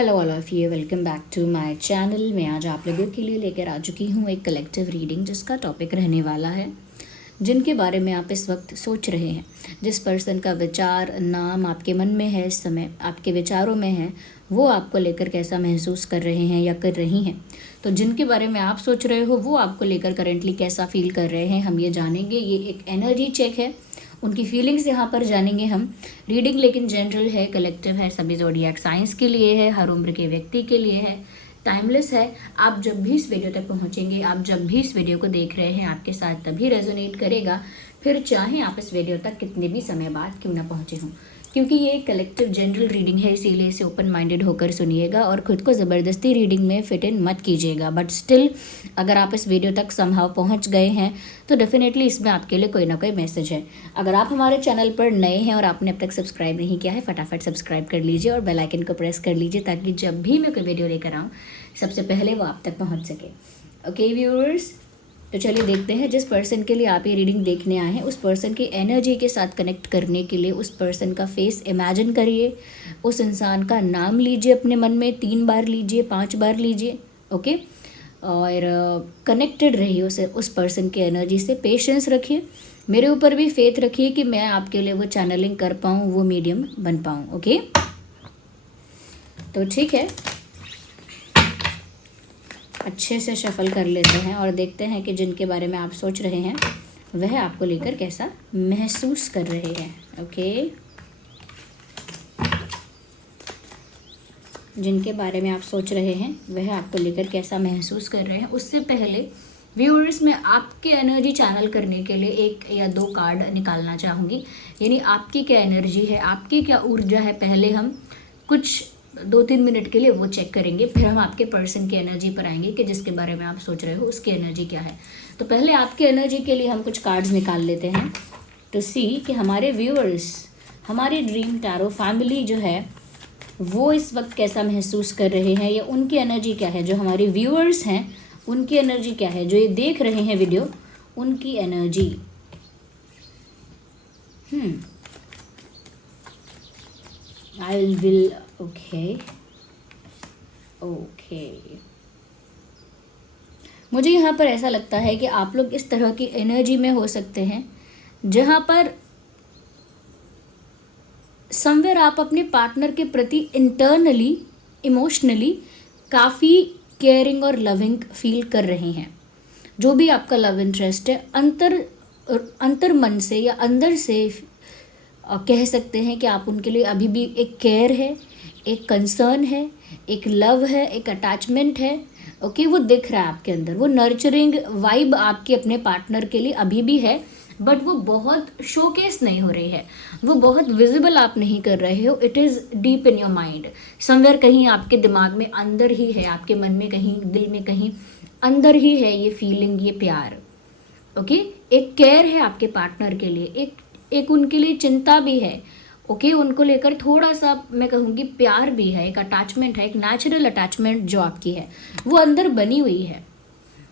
Hello all of you, welcome back to my channel. मैं आज आप लोगों के लिए लेकर आ चुकी हूँ एक कलेक्टिव रीडिंग, जिसका टॉपिक रहने वाला है जिनके बारे में आप इस वक्त सोच रहे हैं, जिस पर्सन का विचार नाम आपके मन में है, इस समय आपके विचारों में है, वो आपको लेकर कैसा महसूस कर रहे हैं या कर रही हैं। तो जिनके बारे में आप सोच रहे हो वो आपको लेकर करेंटली कैसा फील कर रहे हैं, हम ये जानेंगे। ये एक एनर्जी चेक है, उनकी फीलिंग्स यहाँ पर जानेंगे हम। रीडिंग लेकिन जनरल है, कलेक्टिव है, सभी ज़ोडिएक साइंस के लिए है, हर उम्र के व्यक्ति के लिए है, टाइमलेस है। आप जब भी इस वीडियो तक पहुँचेंगे, आप जब भी इस वीडियो को देख रहे हैं, आपके साथ तभी रेजोनेट करेगा, फिर चाहे आप इस वीडियो तक कितने भी समय बाद क्यों ना पहुँचे हों। क्योंकि ये एक कलेक्टिव जनरल रीडिंग है, इसीलिए इसे ओपन माइंडेड होकर सुनिएगा और खुद को ज़बरदस्ती रीडिंग में फिट इन मत कीजिएगा। बट स्टिल अगर आप इस वीडियो तक समहाउ पहुंच गए हैं तो डेफिनेटली इसमें आपके लिए कोई ना कोई मैसेज है। अगर आप हमारे चैनल पर नए हैं और आपने अब तक सब्सक्राइब नहीं किया है, फटाफट सब्सक्राइब कर लीजिए और बेल आइकन को प्रेस कर लीजिए, ताकि जब भी मैं कोई वीडियो लेकर आऊँ सबसे पहले वो आप तक पहुँच सके। ओके व्यूअर्स, तो चलिए देखते हैं जिस पर्सन के लिए आप ये रीडिंग देखने आए हैं, उस पर्सन की एनर्जी के साथ कनेक्ट करने के लिए उस पर्सन का फेस इमेजिन करिए, उस इंसान का नाम लीजिए अपने मन में, 3 बार लीजिए, 5 बार लीजिए। ओके, और कनेक्टेड रहिए उस पर्सन की एनर्जी से। पेशेंस रखिए, मेरे ऊपर भी फेथ रखिए कि मैं आपके लिए वो चैनलिंग कर पाऊँ, वो मीडियम बन पाऊँ। ओके, तो ठीक है, अच्छे से शफल कर लेते हैं और देखते हैं कि जिनके बारे में आप सोच रहे हैं वह आपको लेकर कैसा महसूस कर रहे हैं। ओके, जिनके बारे में आप सोच रहे हैं वह आपको लेकर कैसा महसूस कर रहे हैं। उससे पहले व्यूअर्स, मैं आपके एनर्जी चैनल करने के लिए 1 या 2 कार्ड निकालना चाहूँगी। यानी आपकी क्या एनर्जी है, आपकी क्या ऊर्जा है, पहले हम कुछ 2-3 मिनट के लिए वो चेक करेंगे, फिर हम आपके पर्सन की एनर्जी पर आएंगे कि जिसके बारे में आप सोच रहे हो उसकी एनर्जी क्या है। तो पहले आपके एनर्जी के लिए हम कुछ कार्ड्स निकाल लेते हैं टू सी कि हमारे व्यूअर्स, हमारे ड्रीम टैरो फैमिली जो है वो इस वक्त कैसा महसूस कर रहे हैं, या उनकी एनर्जी क्या है। जो हमारे व्यूअर्स हैं उनकी एनर्जी क्या है, जो ये देख रहे हैं वीडियो उनकी एनर्जी। आई विल ओके, मुझे यहाँ पर ऐसा लगता है कि आप लोग इस तरह की एनर्जी में हो सकते हैं जहाँ पर समवेयर आप अपने पार्टनर के प्रति इंटरनली, इमोशनली काफ़ी केयरिंग और लविंग फील कर रहे हैं। जो भी आपका लव इंटरेस्ट है, अंतर मन से या अंदर से कह सकते हैं कि आप उनके लिए अभी भी एक केयर है, एक कंसर्न है, एक लव है, एक अटैचमेंट है। ओके, वो दिख रहा है आपके अंदर, वो नर्चरिंग वाइब आपके अपने पार्टनर के लिए अभी भी है, बट वो बहुत शोकेस नहीं हो रही है, वो बहुत विजिबल आप नहीं कर रहे हो। It is deep in your mind, somewhere कहीं आपके दिमाग में अंदर ही है, आपके मन में कहीं, दिल में कहीं अंदर ही है ये फीलिंग, ये प्यार। ओके, एक केयर है आपके पार्टनर के लिए, एक उनके लिए चिंता भी है। ओके, उनको लेकर थोड़ा सा मैं कहूँगी प्यार भी है, एक अटैचमेंट है, एक नेचुरल अटैचमेंट जो आपकी है वो अंदर बनी हुई है।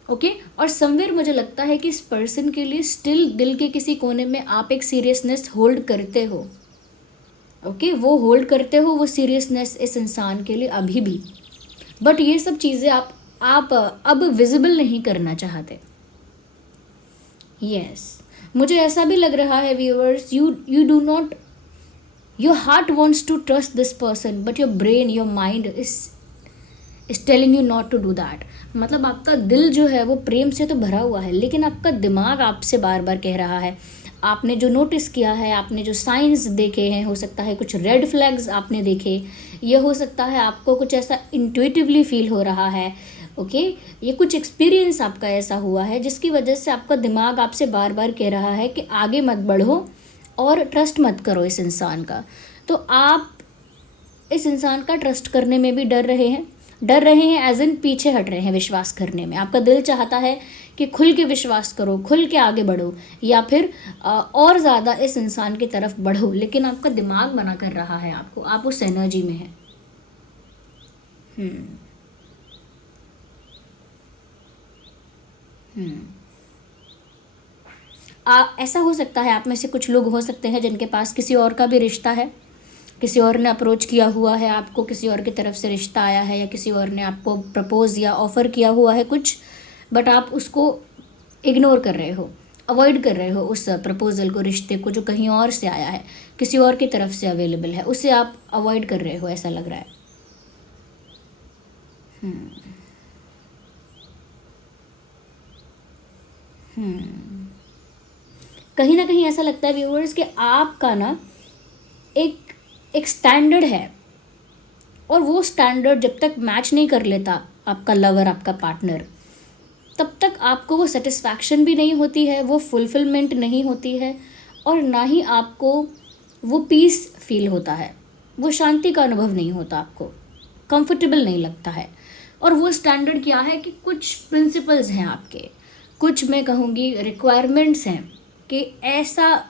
ओके, और समवेयर मुझे लगता है कि इस पर्सन के लिए स्टिल दिल के किसी कोने में आप एक सीरियसनेस होल्ड करते हो। ओके, वो होल्ड करते हो वो सीरियसनेस इस इंसान के लिए अभी भी, बट ये सब चीज़ें आप अब विजिबल नहीं करना चाहते। यस, मुझे ऐसा भी लग रहा है viewers, you do not, your heart wants to trust this person, but your brain, your mind is telling you not to do that. मतलब आपका दिल जो है वो प्रेम से तो भरा हुआ है, लेकिन आपका दिमाग आपसे बार बार कह रहा है। आपने जो नोटिस किया है, आपने जो साइंस देखे हैं, हो सकता है कुछ रेड फ्लैग्स आपने देखे, ये हो सकता है आपको कुछ ऐसा इंट्यूटिवली फील हो रहा है। ओके, ये कुछ एक्सपीरियंस आपका ऐसा हुआ है जिसकी वजह से आपका दिमाग आपसे बार बार कह रहा है कि आगे मत बढ़ो और ट्रस्ट मत करो इस इंसान का। तो आप इस इंसान का ट्रस्ट करने में भी डर रहे हैं एज इन पीछे हट रहे हैं विश्वास करने में। आपका दिल चाहता है कि खुल के विश्वास करो, खुल के आगे बढ़ो, या फिर और ज़्यादा इस इंसान की तरफ बढ़ो, लेकिन आपका दिमाग मना कर रहा है आपको, आप उस एनर्जी में हैं। ऐसा हो सकता है आप में से कुछ लोग हो सकते हैं जिनके पास किसी और का भी रिश्ता है, किसी और ने अप्रोच किया हुआ है आपको, किसी और की तरफ से रिश्ता आया है, या किसी और ने आपको प्रपोज या ऑफ़र किया हुआ है कुछ, बट आप उसको इग्नोर कर रहे हो, अवॉइड कर रहे हो उस प्रपोजल को, रिश्ते को जो कहीं और से आया है, किसी और की तरफ से अवेलेबल है, उसे आप अवॉइड कर रहे हो, ऐसा लग रहा है। कहीं ना कहीं ऐसा लगता है व्यूअर्स कि आपका ना एक स्टैंडर्ड है, और वो स्टैंडर्ड जब तक मैच नहीं कर लेता आपका लवर, आपका पार्टनर, तब तक आपको वो सेटिस्फैक्शन भी नहीं होती है, वो फुलफिलमेंट नहीं होती है, और ना ही आपको वो पीस फील होता है, वो शांति का अनुभव नहीं होता, आपको कंफर्टेबल नहीं लगता है। और वो स्टैंडर्ड क्या है कि कुछ प्रिंसिपल्स हैं आपके, कुछ मैं कहूँगी रिक्वायरमेंट्स हैं कि ऐसा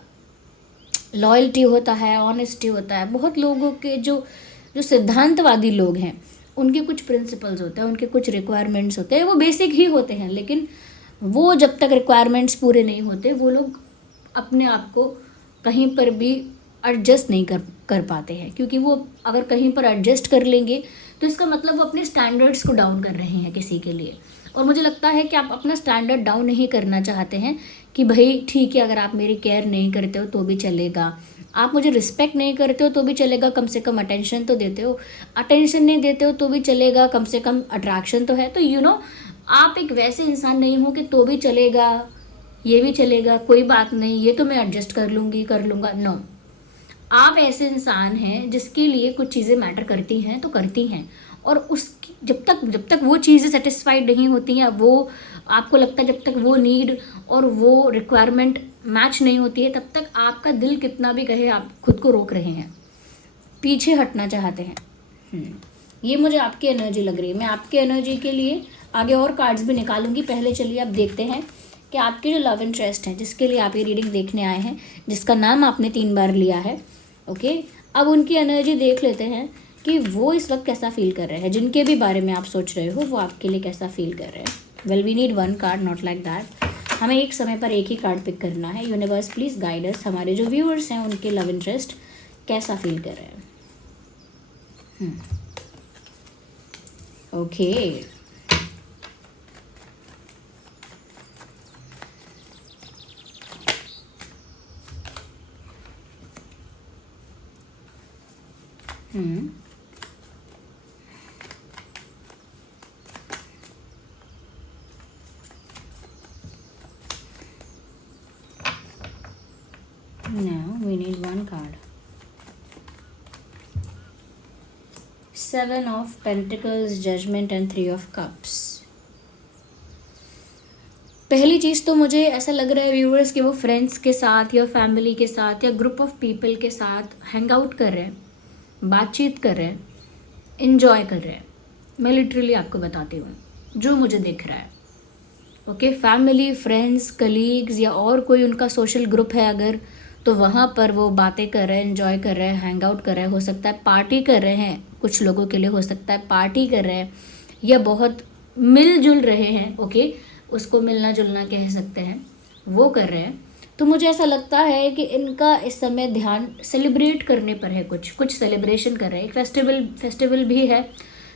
लॉयल्टी होता है, ऑनेस्टी होता है। बहुत लोगों के जो जो सिद्धांतवादी लोग हैं, उनके कुछ प्रिंसिपल्स होते हैं, उनके कुछ रिक्वायरमेंट्स होते हैं, वो बेसिक ही होते हैं, लेकिन वो जब तक रिक्वायरमेंट्स पूरे नहीं होते, वो लोग अपने आप को कहीं पर भी एडजस्ट नहीं कर पाते हैं, क्योंकि वो अगर कहीं पर एडजस्ट कर लेंगे तो इसका मतलब वो अपने स्टैंडर्ड्स को डाउन कर रहे हैं किसी के लिए। और मुझे लगता है कि आप अपना स्टैंडर्ड डाउन नहीं करना चाहते हैं कि भाई ठीक है, अगर आप मेरी केयर नहीं करते हो तो भी चलेगा, आप मुझे रिस्पेक्ट नहीं करते हो तो भी चलेगा, कम से कम अटेंशन तो देते हो, अटेंशन नहीं देते हो तो भी चलेगा, कम से कम अट्रैक्शन तो है। तो आप एक वैसे इंसान नहीं हो कि तो भी चलेगा, ये भी चलेगा, कोई बात नहीं, ये तो मैं एडजस्ट कर लूँगा। नो, आप ऐसे इंसान हैं जिसके लिए कुछ चीज़ें मैटर करती हैं तो करती हैं, और उसकी जब तक वो चीज़ें सेटिस्फाइड नहीं होती हैं, वो आपको लगता है जब तक वो नीड और वो रिक्वायरमेंट मैच नहीं होती है, तब तक आपका दिल कितना भी कहे आप खुद को रोक रहे हैं, पीछे हटना चाहते हैं। ये मुझे आपकी एनर्जी लग रही है। मैं आपकी एनर्जी के लिए आगे और कार्ड्स भी निकालूंगी। पहले चलिए आप देखते हैं कि आपके जो लव इंटरेस्ट हैं, जिसके लिए आप ये रीडिंग देखने आए हैं, जिसका नाम आपने 3 बार लिया है, ओके, अब उनकी एनर्जी देख लेते हैं कि वो इस वक्त कैसा फील कर रहे हैं, जिनके भी बारे में आप सोच रहे हो वो आपके लिए कैसा फील कर रहे हैं। Well, we need 1 card, not like that. हमें एक समय पर एक ही कार्ड पिक करना है। यूनिवर्स प्लीज़ गाइड अस, हमारे जो व्यूअर्स हैं उनके लव इंटरेस्ट कैसा फील कर रहे हैं। Okay, now we need 1 card. 7 of Pentacles, Judgment and 3 of Cups. पहली चीज़ तो मुझे ऐसा लग रहा है व्यूअर्स कि वो फ्रेंड्स के साथ या फैमिली के साथ या ग्रुप ऑफ पीपल के साथ हैंग आउट कर रहे हैं, बातचीत कर रहे हैं, इन्जॉय कर रहे हैं। मैं लिटरली आपको बताती हूँ जो मुझे दिख रहा है। ओके, फैमिली, फ्रेंड्स, कलीग्स या और कोई उनका सोशल ग्रुप है अगर, तो वहाँ पर वो बातें कर रहे हैं, एंजॉय कर रहे हैं, हैंग आउट कर रहे हैं, हो सकता है पार्टी कर रहे हैं, कुछ लोगों के लिए हो सकता है पार्टी कर रहे हैं, या बहुत मिलजुल रहे हैं। ओके, उसको मिलना जुलना कह सकते हैं, वो कर रहे हैं। तो मुझे ऐसा लगता है कि इनका इस समय ध्यान सेलिब्रेट करने पर है, कुछ सेलिब्रेशन कर रहे हैं। एक फेस्टिवल भी है,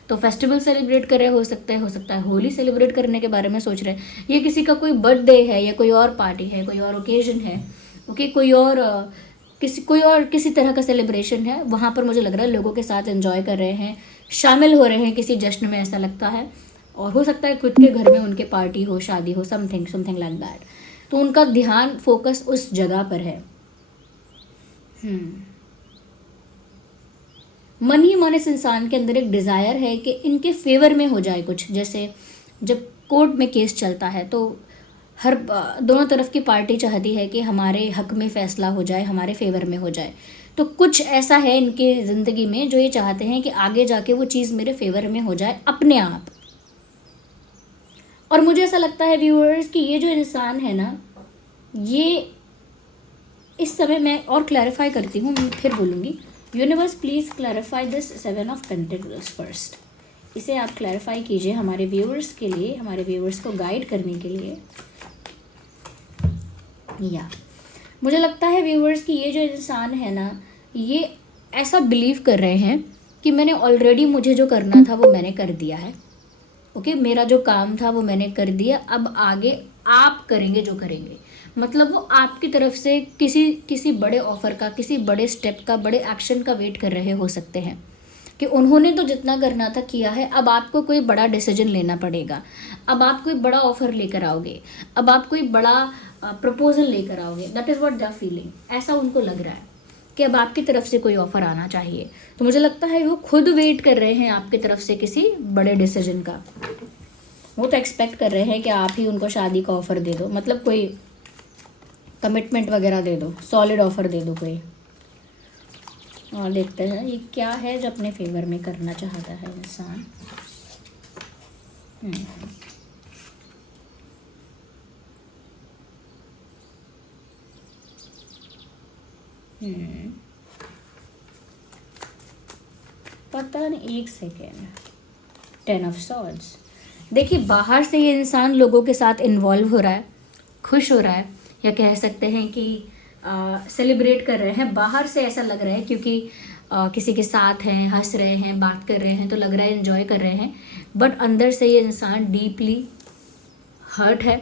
तो फेस्टिवल सेलिब्रेट कर रहे हो सकता है होली सेलिब्रेट करने के बारे में सोच रहे हैं, ये किसी का कोई बर्थडे है या कोई और पार्टी है, कोई और ओकेजन है, ओके, कोई और किसी तरह का सेलिब्रेशन है। वहाँ पर मुझे लग रहा है लोगों के साथ एंजॉय कर रहे हैं, शामिल हो रहे हैं किसी जश्न में, ऐसा लगता है। और हो सकता है खुद के घर में उनके पार्टी हो, शादी हो, समथिंग लाइक दैट। तो उनका ध्यान, फोकस उस जगह पर है। मन ही मन इस इंसान के अंदर एक डिज़ायर है कि इनके फेवर में हो जाए कुछ। जैसे जब कोर्ट में केस चलता है तो हर दोनों तरफ की पार्टी चाहती है कि हमारे हक में फ़ैसला हो जाए, हमारे फेवर में हो जाए। तो कुछ ऐसा है इनके ज़िंदगी में जो ये चाहते हैं कि आगे जाके वो चीज़ मेरे फेवर में हो जाए अपने आप। और मुझे ऐसा लगता है व्यूअर्स कि ये जो इंसान है ना, ये इस समय, मैं और क्लैरिफाई करती हूँ, मैं फिर बोलूँगी। Universe please clarify this 7 of pentacles first. इसे आप क्लैरिफाई कीजिए हमारे व्यूअर्स के लिए, हमारे व्यूअर्स को गाइड करने के लिए। या मुझे लगता है व्यूअर्स कि ये जो इंसान है ना, ये ऐसा बिलीव कर रहे हैं कि मैंने ऑलरेडी, मुझे जो करना था वो मैंने कर दिया है। ओके, मेरा जो काम था वो मैंने कर दिया, अब आगे आप करेंगे जो करेंगे। मतलब वो आपकी तरफ से किसी बड़े ऑफर का, किसी बड़े स्टेप का, बड़े एक्शन का वेट कर रहे हो सकते हैं कि उन्होंने तो जितना करना था किया है, अब आपको कोई बड़ा डिसीजन लेना पड़ेगा, अब आप कोई बड़ा ऑफर लेकर आओगे, अब आप कोई बड़ा प्रपोजल लेकर आओगे। That is what they are feeling. ऐसा उनको लग रहा है कि अब आपकी तरफ से कोई ऑफर आना चाहिए। तो मुझे लगता है वो खुद वेट कर रहे हैं आपकी तरफ से किसी बड़े डिसीजन का। वो तो एक्सपेक्ट कर रहे हैं कि आप ही उनको शादी का ऑफर दे दो, मतलब कोई कमिटमेंट वगैरह दे दो, सॉलिड ऑफर दे दो कोई। और देखते हैं ये क्या है जो अपने फेवर में करना चाहता है इंसान। पता नहीं, एक सेकेंड। 10 of swords. देखिए, बाहर से ये इंसान लोगों के साथ इन्वॉल्व हो रहा है, खुश हो रहा है, या कह सकते हैं कि सेलिब्रेट कर रहे हैं। बाहर से ऐसा लग रहा है क्योंकि किसी के साथ हैं, हंस रहे हैं, बात कर रहे हैं, तो लग रहा है एंजॉय कर रहे हैं। बट अंदर से ये इंसान डीपली हर्ट है।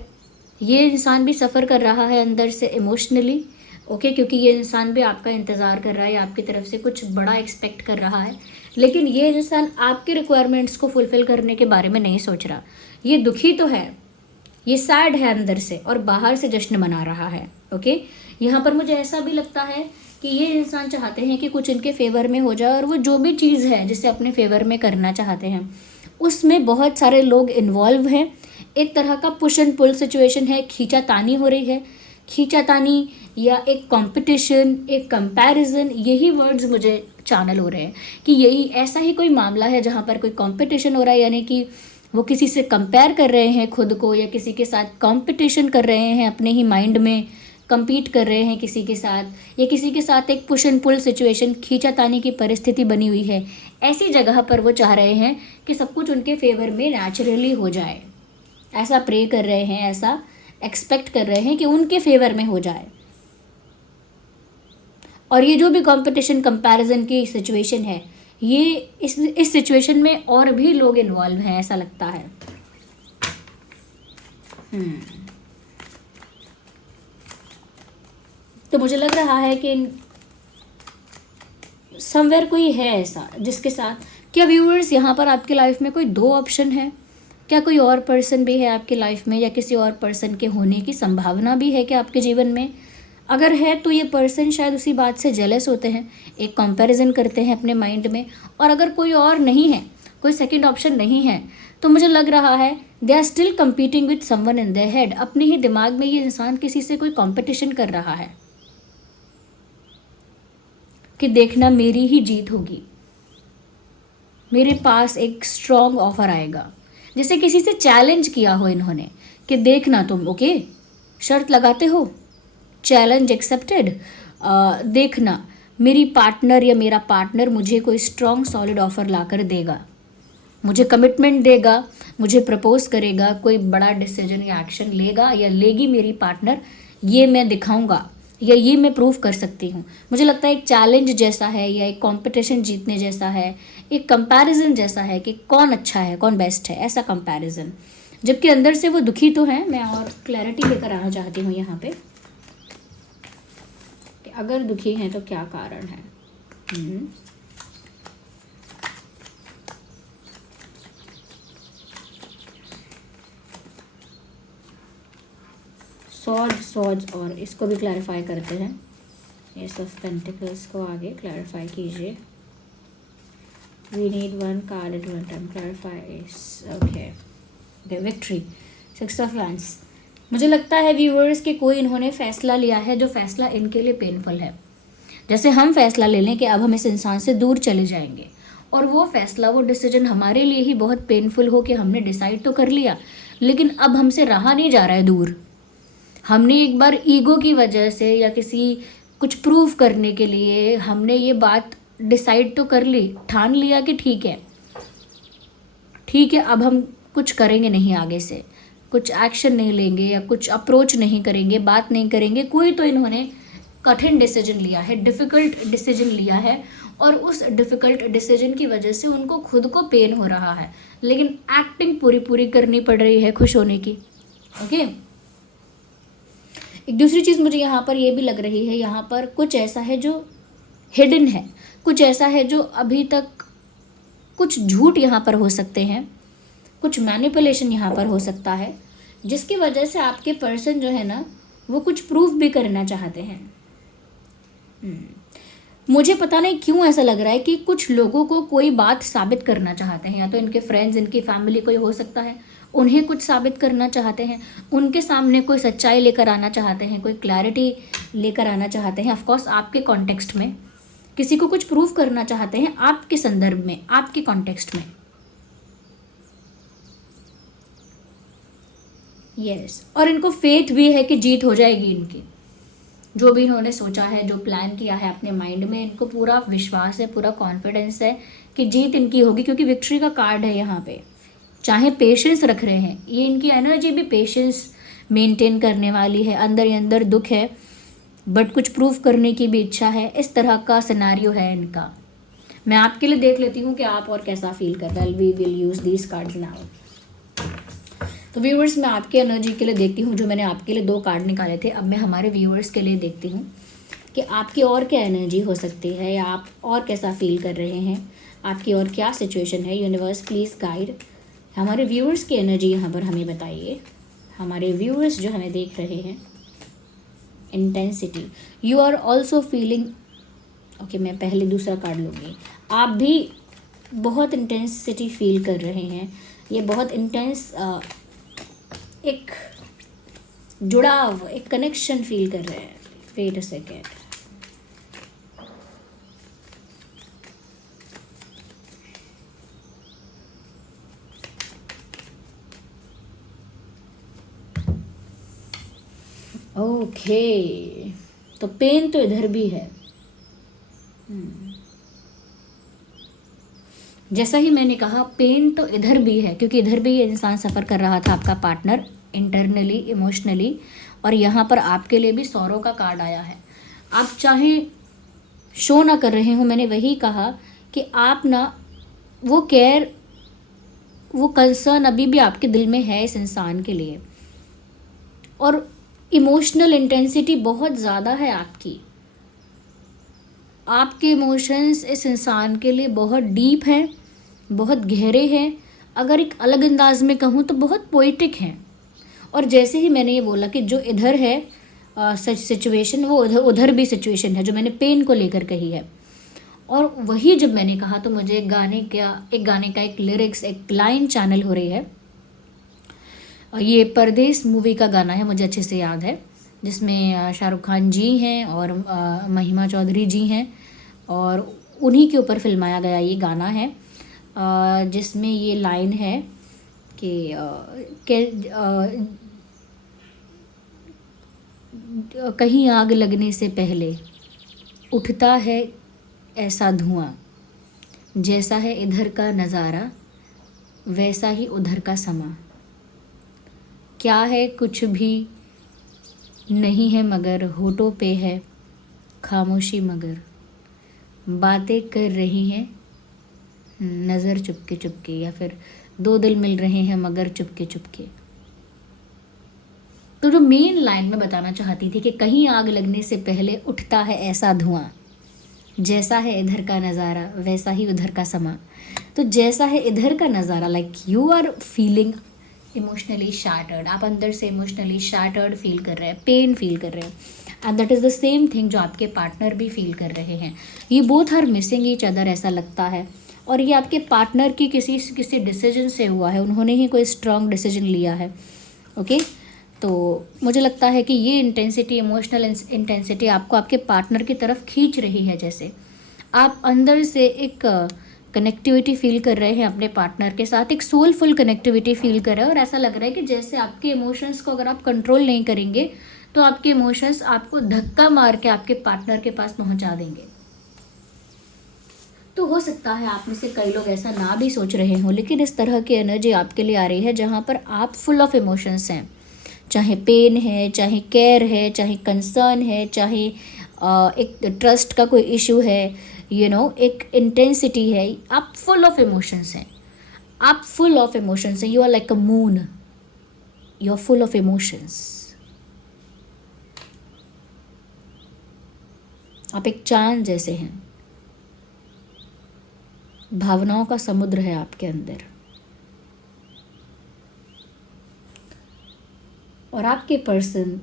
ये इंसान भी सफ़र कर रहा है अंदर से इमोशनली। ओके, क्योंकि ये इंसान भी आपका इंतज़ार कर रहा है, आपकी तरफ से कुछ बड़ा एक्सपेक्ट कर रहा है। लेकिन ये इंसान आपके रिक्वायरमेंट्स को फुलफ़िल करने के बारे में नहीं सोच रहा। ये दुखी तो है, ये सैड है अंदर से, और बाहर से जश्न मना रहा है। ओके, यहाँ पर मुझे ऐसा भी लगता है कि ये इंसान चाहते हैं कि कुछ इनके फेवर में हो जाए, और वो जो भी चीज़ है जिसे अपने फेवर में करना चाहते हैं उसमें बहुत सारे लोग इन्वॉल्व हैं। एक तरह का पुश एंड पुल सिचुएशन है, खींचातानी हो रही है। खींचातानी या एक कंपटीशन, एक कंपैरिजन, यही वर्ड्स मुझे चैनल हो रहे हैं कि यही ऐसा ही कोई मामला है जहाँ पर कोई कंपटीशन हो रहा है, यानी कि वो किसी से कंपेयर कर रहे हैं खुद को, या किसी के साथ कंपटीशन कर रहे हैं, अपने ही माइंड में compete कर रहे हैं किसी के साथ, या किसी के साथ एक पुश एंड पुल सिचुएशन, खींचातानी की परिस्थिति बनी हुई है। ऐसी जगह पर वो चाह रहे हैं कि सब कुछ उनके फेवर में नेचुरली हो जाए। ऐसा प्रे कर रहे हैं, ऐसा एक्सपेक्ट कर रहे हैं कि उनके फेवर में हो जाए। और ये जो भी कंपटीशन कंपैरिजन की सिचुएशन है, ये इस सिचुएशन में और भी लोग इन्वॉल्व हैं, ऐसा लगता है। तो मुझे लग रहा है कि समवेयर कोई है ऐसा जिसके साथ, क्या व्यूअर्स यहाँ पर आपकी लाइफ में कोई 2 ऑप्शन है? क्या कोई और पर्सन भी है आपकी लाइफ में, या किसी और पर्सन के होने की संभावना भी है क्या आपके जीवन में? अगर है तो ये पर्सन शायद उसी बात से जेलस होते हैं, एक कंपैरिजन करते हैं अपने माइंड में। और अगर कोई और नहीं है, कोई सेकंड ऑप्शन नहीं है, तो मुझे लग रहा है they are still competing with someone in their head. अपने ही दिमाग में ये इंसान किसी से कोई कंपटीशन कर रहा है कि देखना मेरी ही जीत होगी, मेरे पास एक स्ट्रॉन्ग ऑफर आएगा। जैसे किसी से चैलेंज किया हो इन्होंने कि देखना तुम, ओके, शर्त लगाते हो, चैलेंज एक्सेप्टेड, देखना मेरी पार्टनर या मेरा पार्टनर मुझे कोई स्ट्रॉन्ग सॉलिड ऑफर लाकर देगा, मुझे कमिटमेंट देगा, मुझे प्रपोज करेगा, कोई बड़ा डिसीजन या एक्शन लेगा या लेगी मेरी पार्टनर, ये मैं दिखाऊंगा या ये मैं प्रूव कर सकती हूँ। मुझे लगता है एक चैलेंज जैसा है, या एक कंपटीशन जीतने जैसा है, एक कंपैरिजन जैसा है कि कौन अच्छा है, कौन बेस्ट है, ऐसा कंपैरिजन। जबकि अंदर से वो दुखी तो है। मैं और क्लैरिटी लेकर आना चाहती हूँ यहाँ पे कि अगर दुखी हैं तो क्या कारण है। सॉर्ड्स और इसको भी क्लैरिफाई करते हैं। एस ऑफ पेंटिकल्स को आगे क्लैरिफाई कीजिए। We need 1 card at one time, clarify is okay. Victory, 6 of wands. मुझे लगता है व्यूअर्स कि कोई इन्होंने फैसला लिया है जो फैसला इनके लिए पेनफुल है। जैसे हम फैसला ले लें कि अब हम इस इंसान से दूर चले जाएंगे, और वो फैसला, वो डिसीजन हमारे लिए ही बहुत पेनफुल हो कि हमने डिसाइड तो कर लिया, लेकिन अब हमसे रहा नहीं जा रहा है दूर। हमने एक बार ईगो की वजह से या किसी कुछ प्रूव करने के लिए हमने ये बात डिसाइड तो कर ली, ठान लिया कि ठीक है अब हम कुछ करेंगे नहीं, आगे से कुछ एक्शन नहीं लेंगे या कुछ अप्रोच नहीं करेंगे, बात नहीं करेंगे। कोई तो इन्होंने कठिन डिसीजन लिया है, डिफ़िकल्ट डिसीजन लिया है, और उस डिफ़िकल्ट डिसीजन की वजह से उनको खुद को पेन हो रहा है, लेकिन एक्टिंग पूरी पूरी करनी पड़ रही है खुश होने की। ओके, एक दूसरी चीज़ मुझे यहाँ पर ये भी लग रही है, यहाँ पर कुछ ऐसा है जो हिडन है, कुछ ऐसा है जो अभी तक, कुछ झूठ यहाँ पर हो सकते हैं, कुछ मैनिपुलेशन यहाँ पर हो सकता है, जिसकी वजह से आपके पर्सन जो है ना वो कुछ प्रूफ भी करना चाहते हैं। मुझे पता नहीं क्यों ऐसा लग रहा है कि कुछ लोगों को कोई बात साबित करना चाहते हैं, या तो इनके फ्रेंड्स, इनकी फैमिली कोई हो सकता है, उन्हें कुछ साबित करना चाहते हैं, उनके सामने कोई सच्चाई लेकर आना चाहते हैं, कोई क्लैरिटी लेकर आना चाहते हैं। ऑफकोर्स आपके कॉन्टेक्स्ट में किसी को कुछ प्रूफ करना चाहते हैं, आपके संदर्भ में, आपके कॉन्टेक्स्ट में। यस, और इनको फेथ भी है कि जीत हो जाएगी इनकी। जो भी इन्होंने सोचा है, जो प्लान किया है अपने माइंड में, इनको पूरा विश्वास है, पूरा कॉन्फिडेंस है कि जीत इनकी होगी, क्योंकि विक्ट्री का कार्ड है यहाँ पे। चाहे पेशेंस रख रहे हैं, ये इनकी एनर्जी भी पेशेंस मेंटेन करने वाली है। अंदर ही अंदर दुख है, बट कुछ प्रूफ करने की भी इच्छा है। इस तरह का सिनेरियो है इनका। मैं आपके लिए देख लेती हूँ कि आप और कैसा फील कर रहे हैं। We will use these cards now. तो व्यूअर्स, मैं आपके एनर्जी के लिए देखती हूँ। जो मैंने आपके लिए 2 कार्ड निकाले थे, अब मैं हमारे व्यूअर्स के लिए देखती हूँ कि आपकी और क्या एनर्जी हो सकती है, या आप और कैसा फील कर रहे हैं, आपकी और क्या सिचुएशन है। यूनिवर्स प्लीज़ गाइड हमारे व्यूअर्स की एनर्जी यहाँ पर हमें बताइए। हमारे व्यूअर्स जो हमें देख रहे हैं, intensity, you are also feeling. Okay, मैं पहले दूसरा कार्ड लूँगी। आप भी बहुत इंटेंसिटी फील कर रहे हैं, ये बहुत इंटेंस एक जुड़ाव, एक कनेक्शन फील कर रहे हैं। Wait a second. ओके, तो पेन तो इधर भी है। जैसा ही मैंने कहा, पेन तो इधर भी है, क्योंकि इधर भी ये इंसान सफ़र कर रहा था, आपका पार्टनर, इंटरनली, इमोशनली। और यहाँ पर आपके लिए भी सौरों का कार्ड आया है। आप चाहे शो ना कर रहे हो, मैंने वही कहा कि आप ना वो केयर, वो कंसर्न अभी भी आपके दिल में है इस इंसान के लिए, और इमोशनल इंटेंसिटी बहुत ज़्यादा है आपकी। आपके इमोशंस इस इंसान के लिए बहुत डीप हैं, बहुत गहरे हैं। अगर एक अलग अंदाज में कहूँ तो बहुत पोइटिक हैं। और जैसे ही मैंने ये बोला कि जो इधर है सच सिचुएशन, वो उधर भी सिचुएशन है, जो मैंने पेन को लेकर कही है। और वही जब मैंने कहा तो मुझे एक गाने का एक लिरिक्स, एक लाइन चैनल हो रही है। ये परदेस मूवी का गाना है, मुझे अच्छे से याद है, जिसमें शाहरुख खान जी हैं और महिमा चौधरी जी हैं, और उन्हीं के ऊपर फिल्माया गया ये गाना है, जिसमें ये लाइन है कि कहीं आग लगने से पहले उठता है ऐसा धुआं, जैसा है इधर का नज़ारा वैसा ही उधर का समा। क्या है कुछ भी नहीं है मगर होठों पे है खामोशी, मगर बातें कर रही हैं नज़र चुपके चुपके, या फिर 2 दिल मिल रहे हैं मगर चुपके चुपके। तो जो मेन लाइन में बताना चाहती थी कि कहीं आग लगने से पहले उठता है ऐसा धुआं, जैसा है इधर का नज़ारा वैसा ही उधर का समा। तो जैसा है इधर का नज़ारा, like you are feeling emotionally shattered, आप अंदर से इमोशनली शैटर्ड फील कर रहे हैं, पेन फील कर रहे हैं, and that is the same thing जो आपके पार्टनर भी फील कर रहे हैं। ये both are missing each other, ऐसा लगता है। और ये आपके पार्टनर की किसी डिसीजन से हुआ है, उन्होंने ही कोई स्ट्रॉन्ग डिसीजन लिया है। ओके, तो मुझे लगता है कि ये इंटेंसिटी, इमोशनल इंटेंसिटी आपको आपके पार्टनर की तरफ खींच रही है। जैसे आप अंदर से एक कनेक्टिविटी फील कर रहे हैं अपने पार्टनर के साथ, एक सोलफुल कनेक्टिविटी फील कर रहे हैं, और ऐसा लग रहा है कि जैसे आपके इमोशंस को अगर आप कंट्रोल नहीं करेंगे तो आपके इमोशंस आपको धक्का मार के आपके पार्टनर के पास पहुंचा देंगे। तो हो सकता है आप में से कई लोग ऐसा ना भी सोच रहे हों, लेकिन इस तरह की एनर्जी आपके लिए आ रही है जहाँ पर आप फुल ऑफ इमोशंस हैं, चाहे पेन है, चाहे केयर है, चाहे कंसर्न है, चाहे एक ट्रस्ट का कोई इशू है, एक इंटेंसिटी है, आप फुल ऑफ इमोशंस हैं, आप फुल ऑफ इमोशंस हैं, you are like a moon, you are full of emotions. आप एक चांद जैसे हैं, भावनाओं का समुद्र है आपके अंदर, और आपके पर्सन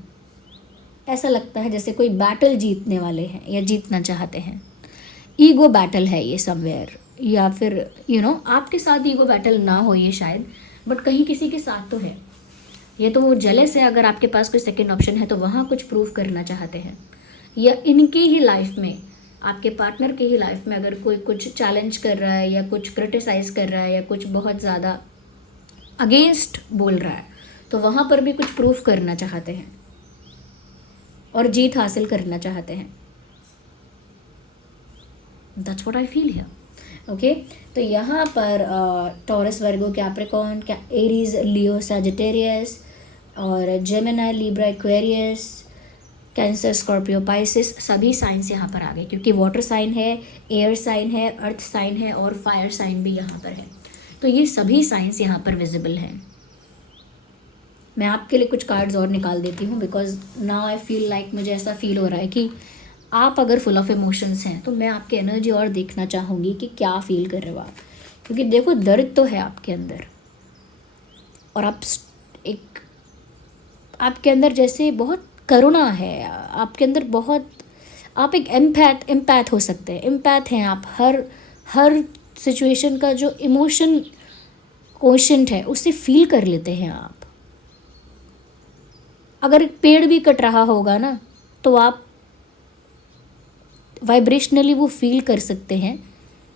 ऐसा लगता है जैसे कोई बैटल जीतने वाले हैं या जीतना चाहते हैं। ईगो बैटल है ये समवेयर, या फिर आपके साथ ईगो बैटल ना हो ये शायद, बट कहीं किसी के साथ तो है। ये तो वो जेलस है, अगर आपके पास कोई सेकंड ऑप्शन है तो वहाँ कुछ प्रूव करना चाहते हैं, या इनकी ही लाइफ में, आपके पार्टनर की ही लाइफ में अगर कोई कुछ चैलेंज कर रहा है या कुछ क्रिटिसाइज कर रहा है या कुछ बहुत ज़्यादा अगेंस्ट बोल रहा है, तो वहाँ पर भी कुछ प्रूफ करना चाहते हैं और जीत हासिल करना चाहते हैं। That's what I feel here. Okay, तो यहाँ पर टॉरस, वर्गो, कैप्रिकॉर्न, एरीज, लियो, सैजिटेरियस और Gemini, Libra, Aquarius, cancer, Scorpio, Pisces, सभी साइंस यहाँ पर आ गए, क्योंकि वाटर साइन है, एयर साइन है, अर्थ साइन है और फायर साइन भी यहाँ पर है। तो ये सभी साइंस यहाँ पर विजिबल हैं। मैं आपके लिए कुछ कार्ड्स और निकाल देती हूँ, because now I feel like, मुझे ऐसा फील हो रहा है कि आप अगर फुल ऑफ इमोशंस हैं तो मैं आपकी एनर्जी और देखना चाहूँगी कि क्या फील कर रहे हो आप, क्योंकि देखो दर्द तो है आपके अंदर, और आपके अंदर जैसे बहुत करुणा है आपके अंदर, बहुत, आप एक एम्पैथ हो सकते हैं, एम्पैथ हैं आप, हर सिचुएशन का जो इमोशन क्वोशेंट है उससे फील कर लेते हैं आप। अगर एक पेड़ भी कट रहा होगा ना, तो आप वाइब्रेशनली वो फील कर सकते हैं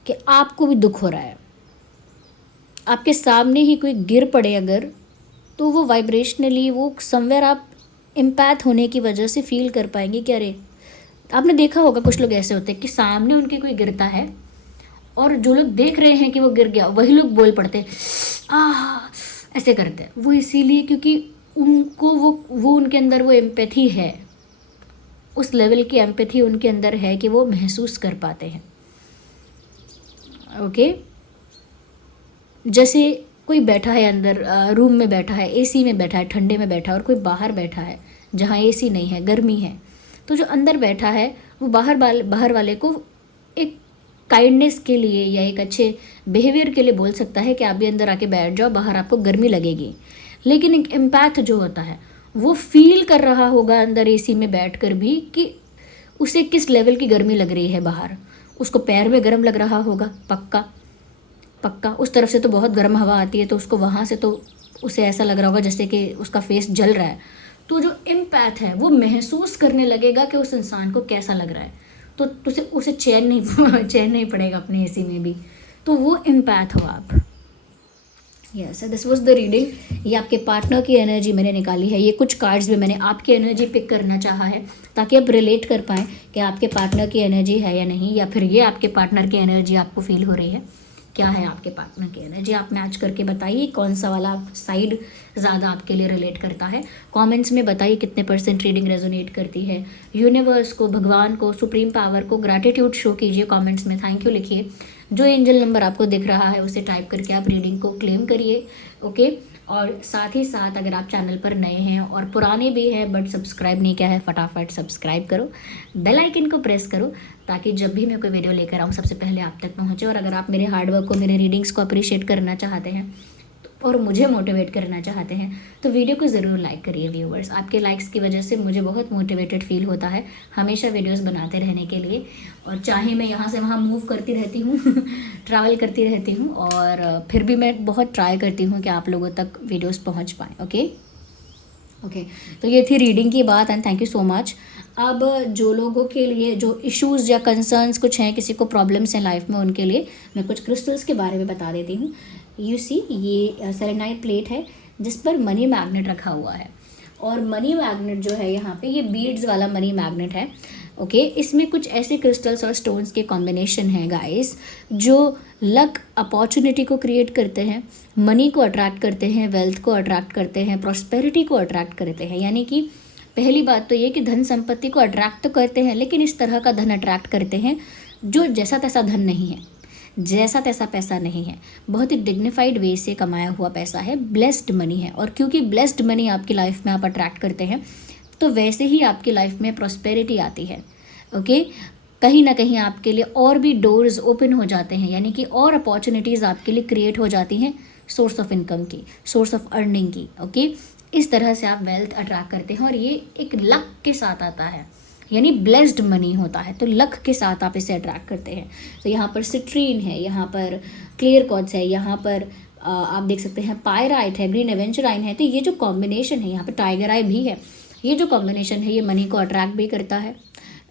कि आपको भी दुख हो रहा है। आपके सामने ही कोई गिर पड़े अगर, तो वो वाइब्रेशनली वो समवेयर आप एम्पैथ होने की वजह से फील कर पाएंगे कि अरे, आपने देखा होगा कुछ लोग ऐसे होते हैं कि सामने उनके कोई गिरता है और जो लोग देख रहे हैं कि वो गिर गया, वही लोग बोल पड़ते हैं ऐसे करते हैं। वो इसीलिए क्योंकि उनको वो उनके अंदर वो एम्पैथी है, उस लेवल की एम्पैथी उनके अंदर है कि वो महसूस कर पाते हैं। ओके, जैसे कोई बैठा है अंदर रूम में बैठा है, एसी में बैठा है, ठंडे में बैठा है, और कोई बाहर बैठा है जहाँ एसी नहीं है, गर्मी है, तो जो अंदर बैठा है वो बाहर वाले को एक काइंडनेस के लिए या एक अच्छे बिहेवियर के लिए बोल सकता है कि आप भी अंदर आके बैठ जाओ, बाहर आपको गर्मी लगेगी। लेकिन एक एम्पैथ जो होता है वो फील कर रहा होगा अंदर एसी में बैठकर भी कि उसे किस लेवल की गर्मी लग रही है बाहर, उसको पैर में गर्म लग रहा होगा, पक्का उस तरफ से तो बहुत गर्म हवा आती है, तो उसको वहाँ से तो उसे ऐसा लग रहा होगा जैसे कि उसका फेस जल रहा है। तो जो एम्पैथ है वो महसूस करने लगेगा कि उस इंसान को कैसा लग रहा है, तो उसे चैन नहीं पड़ेगा अपने एसी में भी। तो वो एम्पैथ हो आप। Yes, this was the reading. ये आपके पार्टनर की एनर्जी मैंने निकाली है। ये कुछ कार्ड्स में मैंने आपकी एनर्जी पिक करना चाहा है ताकि आप रिलेट कर पाएँ कि आपके पार्टनर की एनर्जी है या नहीं, या फिर ये आपके पार्टनर की एनर्जी आपको फील हो रही है। क्या है आपके पार्टनर की एनर्जी, आप मैच करके बताइए कौन सा वाला साइड ज़्यादा आपके लिए रिलेट करता है। कमेंट्स में बताइए कितने % रीडिंग रेजोनेट करती है। यूनिवर्स को, भगवान को, सुप्रीम पावर को ग्रैटिट्यूड शो कीजिए कमेंट्स में, थैंक यू लिखिए। जो एंजल नंबर आपको दिख रहा है उसे टाइप करके आप रीडिंग को क्लेम करिए। ओके, और साथ ही साथ अगर आप चैनल पर नए हैं और पुराने भी हैं बट सब्सक्राइब नहीं किया है, फटाफट सब्सक्राइब करो, बेल आइकन को प्रेस करो ताकि जब भी मैं कोई वीडियो लेकर आऊँ सबसे पहले आप तक पहुँचे। और अगर आप मेरे हार्डवर्क को, मेरे रीडिंग्स को अप्रिशिएट करना चाहते हैं और मुझे मोटिवेट करना चाहते हैं तो वीडियो को ज़रूर लाइक करिए व्यूवर्स। आपके लाइक्स की वजह से मुझे बहुत मोटिवेटेड फील होता है हमेशा वीडियोस बनाते रहने के लिए। और चाहे मैं यहाँ से वहाँ मूव करती रहती हूँ ट्रैवल करती रहती हूँ, और फिर भी मैं बहुत ट्राई करती हूँ कि आप लोगों तक वीडियोस पहुँच पाएँ। ओके, तो ये थी रीडिंग की बात and thank you so much. अब जो लोगों के लिए जो इश्यूज़ या कंसर्न्स कुछ हैं, किसी को प्रॉब्लम्स हैं लाइफ में, उनके लिए मैं कुछ क्रिस्टल्स के बारे में बता देती हूँ। यू सी, ये सेलेनाइट प्लेट है जिस पर मनी मैग्नेट रखा हुआ है, और मनी मैग्नेट जो है यहाँ पे ये बीड्स वाला मनी मैग्नेट है। ओके, इसमें कुछ ऐसे क्रिस्टल्स और स्टोन्स के कॉम्बिनेशन है गाइस जो लक, अपॉर्चुनिटी को क्रिएट करते हैं, मनी को अट्रैक्ट करते हैं, वेल्थ को अट्रैक्ट करते हैं, प्रॉस्पेरिटी को अट्रैक्ट करते हैं। यानी कि पहली बात तो ये कि धन संपत्ति को अट्रैक्ट तो करते हैं, लेकिन इस तरह का धन अट्रैक्ट करते हैं जो जैसा तैसा धन नहीं है, जैसा तैसा पैसा नहीं है, बहुत ही डिग्निफाइड वे से कमाया हुआ पैसा है, ब्लेस्ड मनी है। और क्योंकि ब्लेस्ड मनी आपकी लाइफ में आप अट्रैक्ट करते हैं, तो वैसे ही आपकी लाइफ में प्रॉस्पेरिटी आती है। ओके, कहीं ना कहीं आपके लिए और भी डोर्स ओपन हो जाते हैं, यानी कि और अपॉर्चुनिटीज़ आपके लिए क्रिएट हो जाती हैं, सोर्स ऑफ इनकम की, सोर्स ऑफ अर्निंग की। ओके, इस तरह से आप वेल्थ अट्रैक्ट करते हैं और ये एक लक के साथ आता है, यानी ब्लेस्ड मनी होता है, तो लक के साथ आप इसे अट्रैक्ट करते हैं। तो यहाँ पर सिट्रीन है, यहाँ पर क्लियर क्वार्ट्ज है, यहाँ पर आप देख सकते हैं पायराइट है, ग्रीन एवेंचुराइन है। तो ये जो कॉम्बिनेशन है, यहाँ पर टाइगर आई भी है, ये जो कॉम्बिनेशन है ये मनी को अट्रैक्ट भी करता है।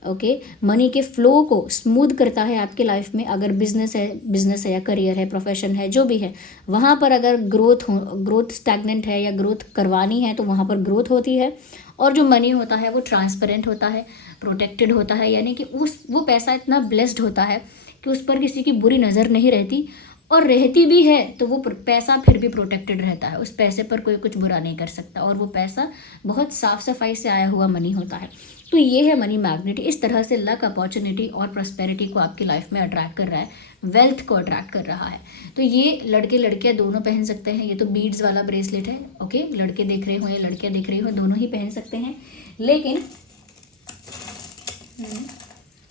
ओके, मनी के फ्लो को स्मूथ करता है आपके लाइफ में। अगर बिजनेस है या करियर है, प्रोफेशन है, जो भी है, वहाँ पर अगर ग्रोथ स्टैग्नेंट है या ग्रोथ करवानी है तो वहाँ पर ग्रोथ होती है। और जो मनी होता है वो ट्रांसपेरेंट होता है, प्रोटेक्टेड होता है, यानी कि वो पैसा इतना ब्लेस्ड होता है कि उस पर किसी की बुरी नज़र नहीं रहती, और रहती भी है तो वो पैसा फिर भी प्रोटेक्टेड रहता है, उस पैसे पर कोई कुछ बुरा नहीं कर सकता, और वो पैसा बहुत साफ सफाई से आया हुआ मनी होता है। तो ये है मनी मैग्नेट। इस तरह से लक, अपॉर्चुनिटी और प्रॉस्पेरिटी को आपकी लाइफ में अट्रैक्ट कर रहा है, वेल्थ को अट्रैक्ट कर रहा है। तो ये लड़के लड़कियां दोनों पहन सकते हैं। ये तो बीड्स वाला ब्रेसलेट है। ओके, लड़के देख रहे हो या लड़कियां देख रही हो, दोनों ही पहन सकते हैं। लेकिन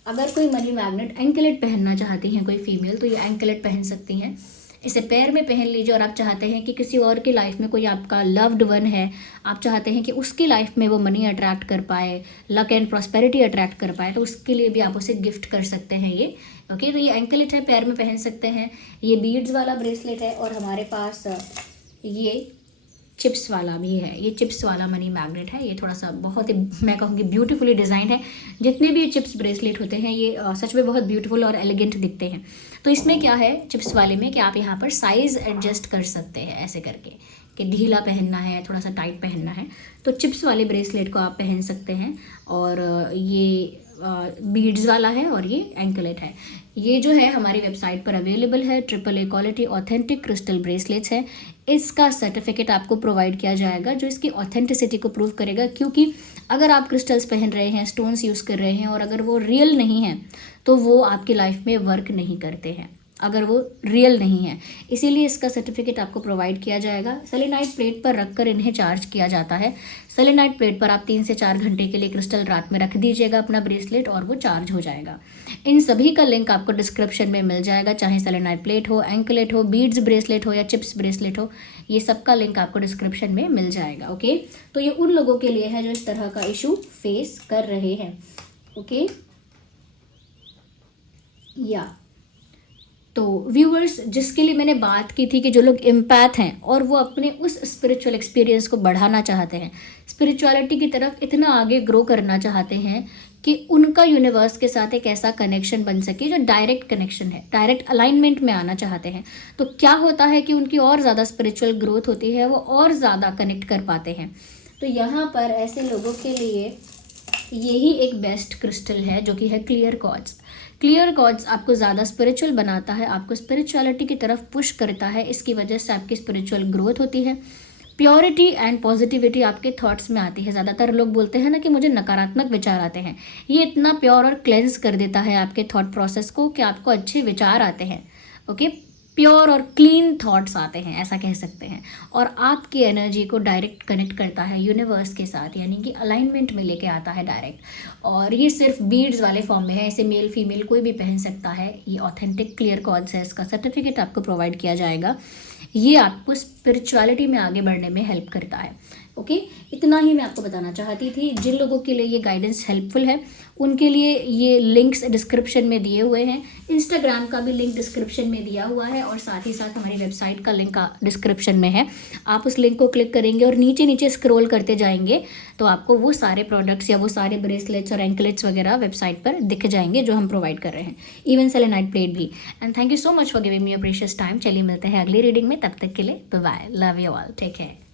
अगर कोई मनी मैग्नेट एंकलेट पहनना चाहती हैं कोई फीमेल, तो ये एंकलेट पहन सकती हैं। इसे पैर में पहन लीजिए, और आप चाहते हैं कि किसी और की लाइफ में कोई आपका लव्ड वन है, आप चाहते हैं कि उसकी लाइफ में वो मनी अट्रैक्ट कर पाए, लक एंड प्रॉस्पेरिटी अट्रैक्ट कर पाए, तो उसके लिए भी आप उसे गिफ्ट कर सकते हैं ये। ओके, तो ये एंकलेट है, पैर में पहन सकते हैं। ये बीड्स वाला ब्रेसलेट है, और हमारे पास ये चिप्स वाला भी है। ये चिप्स वाला मनी मैग्नेट है। ये थोड़ा सा बहुत ही, मैं कहूँगी, ब्यूटीफुली डिज़ाइन है। जितने भी ये चिप्स ब्रेसलेट होते हैं ये सच में बहुत ब्यूटीफुल और एलिगेंट दिखते हैं। तो इसमें क्या है चिप्स वाले में कि आप यहाँ पर साइज़ एडजस्ट कर सकते हैं ऐसे करके, कि ढीला पहनना है, थोड़ा सा टाइट पहनना है, तो चिप्स वाले ब्रेसलेट को आप पहन सकते हैं। और ये बीड्स वाला है और ये एंकलेट है। ये जो है हमारी वेबसाइट पर अवेलेबल है। AAA quality authentic crystal bracelets है। इसका सर्टिफिकेट आपको प्रोवाइड किया जाएगा जो इसकी ऑथेंटिसिटी को प्रूव करेगा, क्योंकि अगर आप क्रिस्टल्स पहन रहे हैं, स्टोन्स यूज़ कर रहे हैं, और अगर वो रियल नहीं है तो वो आपकी लाइफ में वर्क नहीं करते हैं, अगर वो रियल नहीं है। इसीलिए इसका सर्टिफिकेट आपको प्रोवाइड किया जाएगा। सेलेनाइट प्लेट पर रखकर इन्हें चार्ज किया जाता है। सेलेनाइट प्लेट पर आप 3 से 4 घंटे के लिए क्रिस्टल रात में रख दीजिएगा अपना ब्रेसलेट, और वो चार्ज हो जाएगा। इन सभी का लिंक आपको डिस्क्रिप्शन में मिल जाएगा, चाहे सेलेनाइट प्लेट हो, एंकलेट हो, बीड्स ब्रेसलेट हो या चिप्स ब्रेसलेट हो, ये सब का लिंक आपको डिस्क्रिप्शन में मिल जाएगा। ओके, तो ये उन लोगों के लिए है जो इस तरह का इशू फेस कर रहे हैं। ओके, या तो व्यूअर्स, जिसके लिए मैंने बात की थी कि जो लोग एम्पैथ हैं और वो अपने उस स्पिरिचुअल एक्सपीरियंस को बढ़ाना चाहते हैं, स्पिरिचुअलिटी की तरफ इतना आगे ग्रो करना चाहते हैं कि उनका यूनिवर्स के साथ एक ऐसा कनेक्शन बन सके जो डायरेक्ट कनेक्शन है, डायरेक्ट अलाइनमेंट में आना चाहते हैं, तो क्या होता है कि उनकी और ज़्यादा स्पिरिचुअल ग्रोथ होती है, वो और ज़्यादा कनेक्ट कर पाते हैं। तो यहाँ पर ऐसे लोगों के लिए यही एक बेस्ट क्रिस्टल है जो कि है क्लियर क्वार्ट्ज। क्लियर क्वार्ट्ज आपको ज़्यादा स्पिरिचुअल बनाता है, आपको स्पिरिचुअलिटी की तरफ पुश करता है। इसकी वजह से आपकी स्पिरिचुअल ग्रोथ होती है। प्योरिटी एंड पॉजिटिविटी आपके थॉट्स में आती है। ज़्यादातर लोग बोलते हैं ना कि मुझे नकारात्मक विचार आते हैं, ये इतना प्योर और क्लेंस कर देता है आपके थॉट प्रोसेस को कि आपको अच्छे विचार आते हैं। ओके, प्योर और क्लीन थॉट्स आते हैं, ऐसा कह सकते हैं, और आपकी एनर्जी को डायरेक्ट कनेक्ट करता है यूनिवर्स के साथ, यानी कि अलाइनमेंट में लेके आता है डायरेक्ट। और ये सिर्फ बीड्स वाले फॉर्म में है, इसे मेल फीमेल कोई भी पहन सकता है। ये ऑथेंटिक क्लियर क्वार्ट्ज है, इसका सर्टिफिकेट आपको प्रोवाइड किया जाएगा। ये आपको स्पिरिचुअलिटी में आगे बढ़ने में हेल्प करता है। ओके, इतना ही मैं आपको बताना चाहती थी। जिन लोगों के लिए ये गाइडेंस हेल्पफुल है उनके लिए ये लिंक्स डिस्क्रिप्शन में दिए हुए हैं। इंस्टाग्राम का भी लिंक डिस्क्रिप्शन में दिया हुआ है, और साथ ही साथ हमारी वेबसाइट का लिंक डिस्क्रिप्शन में है। आप उस लिंक को क्लिक करेंगे और नीचे नीचे स्क्रॉल करते जाएंगे तो आपको वो सारे प्रोडक्ट्स या वो सारे ब्रेसलेट्स और एंकलेट्स वगैरह वेबसाइट पर दिख जाएंगे जो हम प्रोवाइड कर रहे हैं, इवन सेलेनाइट प्लेट भी। And thank you so much for giving me your precious time. चलिए मिलते हैं अगली रीडिंग में, तब तक के लिए bye bye, love you all, take care.